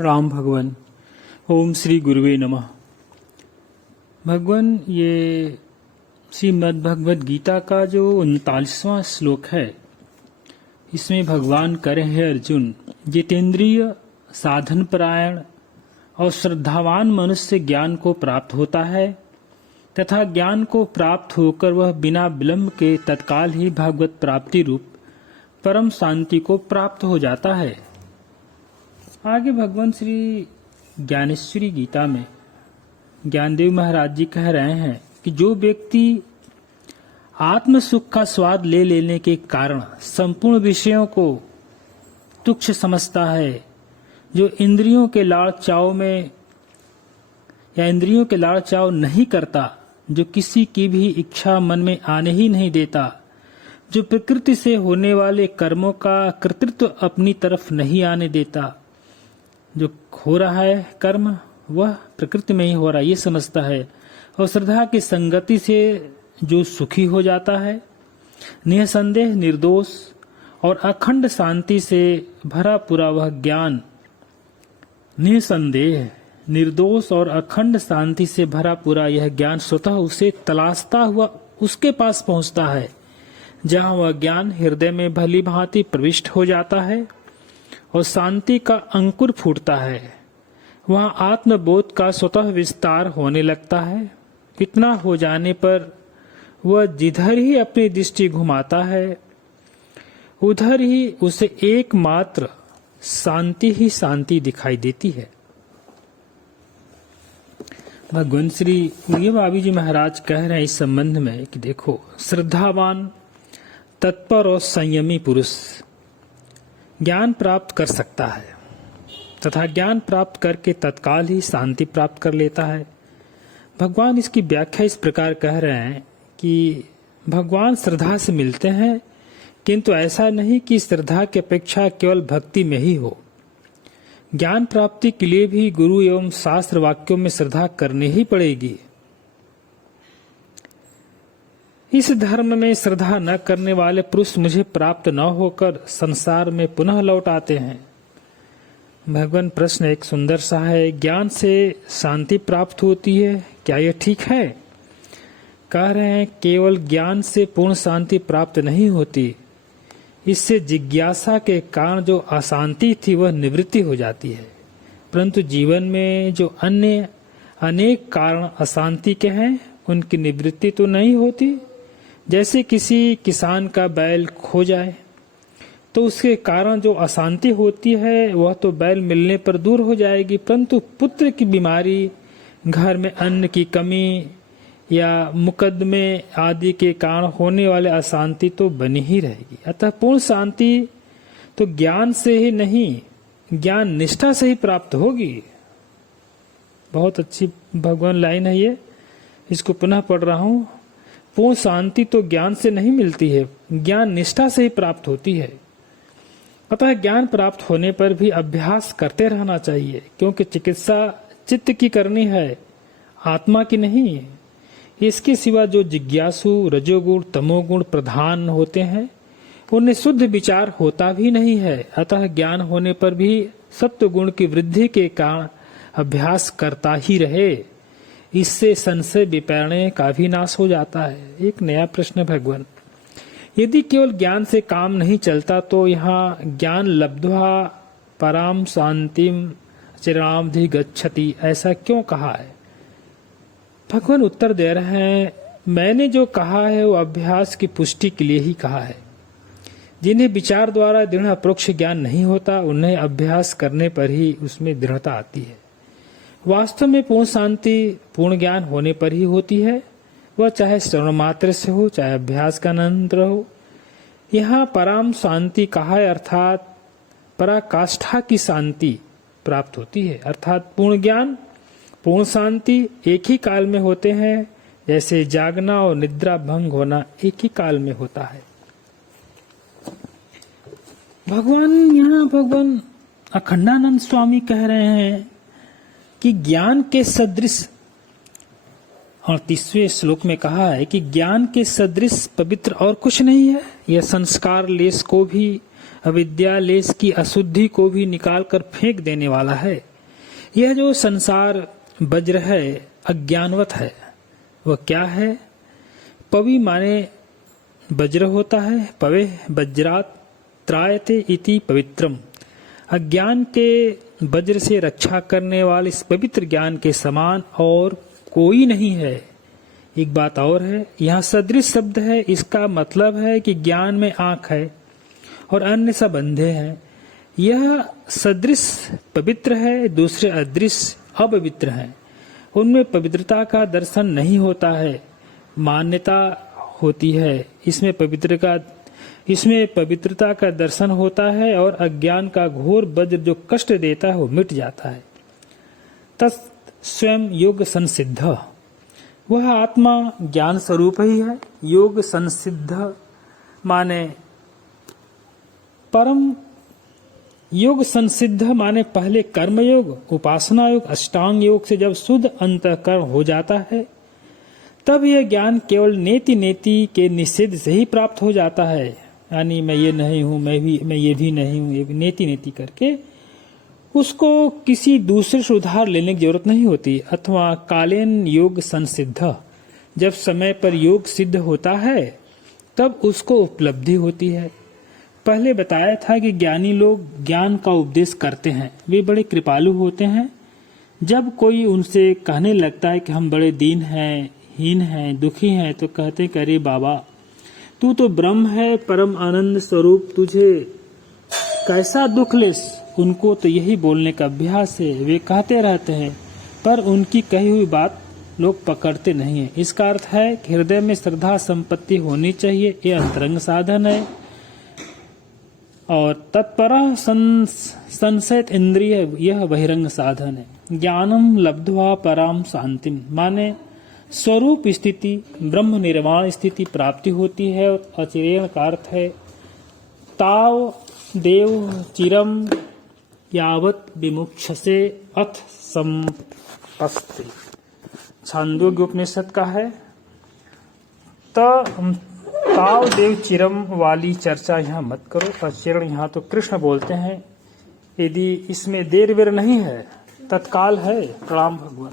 राम भगवान। ओम श्री गुरुवे नमः। भगवान, ये श्रीमद् भगवद गीता का जो 39वां श्लोक है, इसमें भगवान कह रहे हैं अर्जुन, जितेंद्रिय साधन परायण और श्रद्धावान मनुष्य ज्ञान को प्राप्त होता है तथा ज्ञान को प्राप्त होकर वह बिना विलंब के तत्काल ही भगवत प्राप्ति रूप परम शांति को प्राप्त हो जाता है। आगे भगवान श्री ज्ञानेश्वरी गीता में ज्ञानदेव महाराज जी कह रहे हैं कि जो व्यक्ति आत्म सुख का स्वाद ले लेने के कारण संपूर्ण विषयों को तुच्छ समझता है, जो इंद्रियों के लाड़ चाव में या इंद्रियों के लाड़ चाव नहीं करता, जो किसी की भी इच्छा मन में आने ही नहीं देता, जो प्रकृति से होने वाले कर्मों का कर्तृत्व अपनी तरफ नहीं आने देता, जो हो रहा है कर्म वह प्रकृति में ही हो रहा है ये समझता है, और श्रद्धा की संगति से जो सुखी हो जाता है, निसंदेह निर्दोष और अखंड शांति से भरा पूरा वह ज्ञान, निसंदेह निर्दोष और अखंड शांति से भरा पूरा यह ज्ञान स्वतः उसे तलाशता हुआ उसके पास पहुंचता है, जहां वह ज्ञान हृदय में भली भांति प्रविष्ट हो जाता है और शांति का अंकुर फूटता है। वहां आत्मबोध का स्वतः विस्तार होने लगता है। इतना हो जाने पर वह जिधर ही अपनी दृष्टि घुमाता है, उधर ही उसे एकमात्र शांति ही शांति दिखाई देती है। भगवान श्री उड़िया बाबी जी महाराज कह रहे हैं इस संबंध में कि देखो, श्रद्धावान, तत्पर और संयमी पुरुष ज्ञान प्राप्त कर सकता है तथा ज्ञान प्राप्त करके तत्काल ही शांति प्राप्त कर लेता है। भगवान इसकी व्याख्या इस प्रकार कह रहे हैं कि भगवान श्रद्धा से मिलते हैं, किंतु ऐसा नहीं कि श्रद्धा की अपेक्षा केवल भक्ति में ही हो। ज्ञान प्राप्ति के लिए भी गुरु एवं शास्त्र वाक्यों में श्रद्धा करनी ही पड़ेगी। इस धर्म में श्रद्धा न करने वाले पुरुष मुझे प्राप्त न होकर संसार में पुनः लौट आते हैं। भगवान, प्रश्न एक सुंदर सा है, ज्ञान से शांति प्राप्त होती है, क्या यह ठीक है? कह रहे हैं केवल ज्ञान से पूर्ण शांति प्राप्त नहीं होती, इससे जिज्ञासा के कारण जो अशांति थी वह निवृत्ति हो जाती है। परंतु जीवन में जो अन्य अनेक कारण अशांति के हैं, उनकी निवृत्ति तो नहीं होती। जैसे किसी किसान का बैल खो जाए तो उसके कारण जो अशांति होती है वह तो बैल मिलने पर दूर हो जाएगी, परंतु पुत्र की बीमारी, घर में अन्न की कमी या मुकदमे आदि के कारण होने वाले अशांति तो बनी ही रहेगी। अतः पूर्ण शांति तो ज्ञान से ही नहीं, ज्ञान निष्ठा से ही प्राप्त होगी। बहुत अच्छी भगवान लाइन है ये, इसको पुनः पढ़ रहा हूं। पूर्ण शांति तो ज्ञान से नहीं मिलती है, ज्ञान निष्ठा से ही प्राप्त होती है। अतः ज्ञान प्राप्त होने पर भी अभ्यास करते रहना चाहिए, क्योंकि चिकित्सा चित्त की करनी है, आत्मा की नहीं है। इसके सिवा जो जिज्ञासु रजोगुण तमोगुण प्रधान होते हैं, उन्हें शुद्ध विचार होता भी नहीं है। अतः ज्ञान होने पर भी सत्व गुण की वृद्धि के कारण अभ्यास करता ही रहे, इससे संशय विपर्ण का भी नाश हो जाता है। एक नया प्रश्न भगवान, यदि केवल ज्ञान से काम नहीं चलता तो यहाँ ज्ञान लब्ध्वा पराम शांतिम चिरामधि गच्छति ऐसा क्यों कहा है? भगवान उत्तर दे रहे हैं, मैंने जो कहा है वो अभ्यास की पुष्टि के लिए ही कहा है। जिन्हें विचार द्वारा दृढ़ अप्रोक्ष ज्ञान नहीं होता, उन्हें अभ्यास करने पर ही उसमें दृढ़ता आती है। वास्तव में पूर्ण शांति पूर्ण ज्ञान होने पर ही होती है, वह चाहे श्रवण मात्र से हो, चाहे अभ्यास का अनंतर हो। यहाँ परम शांति कहा है, अर्थात पराकाष्ठा की शांति प्राप्त होती है। अर्थात पूर्ण ज्ञान पूर्ण शांति एक ही काल में होते हैं, जैसे जागना और निद्रा भंग होना एक ही काल में होता है। भगवान अखंडानंद स्वामी कह रहे हैं कि ज्ञान के सदृश, 38वें श्लोक में कहा है कि ज्ञान के सदृश पवित्र और कुछ नहीं है। यह संस्कार लेस को भी, अविद्या लेस की अशुद्धि को भी निकाल कर फेंक देने वाला है। यह जो संसार वज्र है अज्ञानवत है, वह क्या है? पवि माने वज्र होता है, पवे वज्रात त्रायते इति पवित्रम। अज्ञान के वज्र से रक्षा करने वाले इस पवित्र ज्ञान के समान और कोई नहीं है। एक बात और है, यहाँ सदृश शब्द है, इसका मतलब है कि ज्ञान में आंख है और अन्य सब अंधे हैं। यह सदृश पवित्र है, दूसरे अदृश्य अपवित्र हैं। उनमें पवित्रता का दर्शन नहीं होता है, मान्यता होती है। इसमें पवित्रता का दर्शन होता है और अज्ञान का घोर वज्र जो कष्ट देता है वो मिट जाता है। तत् स्वयं योग संसिद्ध, वह आत्मा ज्ञान स्वरूप ही है। योग संसिद्ध माने परम, योग संसिद्ध माने पहले कर्म योग, उपासना योग, अष्टांग योग से जब शुद्ध अंतःकरण हो जाता है तब यह ज्ञान केवल नेति नेति के निषेध से ही प्राप्त हो जाता है। यानी मैं ये नहीं हूं, मैं ये भी नहीं हूं, ये भी नेति नेति करके उसको किसी दूसरे से उधार लेने की जरूरत नहीं होती। अथवा कालेन योग संसिद्ध, जब समय पर योग सिद्ध होता है तब उसको उपलब्धि होती है। पहले बताया था कि ज्ञानी लोग ज्ञान का उपदेश करते हैं, वे बड़े कृपालु होते हैं। जब कोई उनसे कहने लगता है कि हम बड़े दीन हैं, हीन हैं, दुखी हैं, तो कहते कि अरे बाबा, तू तो ब्रह्म है, परम आनंद स्वरूप, तुझे कैसा दुख लेस। उनको तो यही बोलने का अभ्यास है, वे कहते रहते हैं, पर उनकी कही हुई बात लोग पकड़ते नहीं है। इसका अर्थ है कि हृदय में श्रद्धा संपत्ति होनी चाहिए, ये अंतरंग साधन है। और तत्पर संशयित इंद्रिय, यह बहिरंग साधन है। ज्ञानम लब्ध्वा पराम शांतिम माने स्वरूप स्थिति, ब्रह्म निर्वाण स्थिति प्राप्ति होती है। और अचिरेण का अर्थ है ताव देव चिरम यावत विमुक्षसे अथ संपस्ते। छांदोग्य उपनिषद का है। ताव देव चिरम वाली चर्चा यहाँ मत करो। अचिरण यहाँ तो कृष्ण बोलते हैं। यदि इसमें देर वेर नहीं है, तत्काल है। प्रणाम भगवान।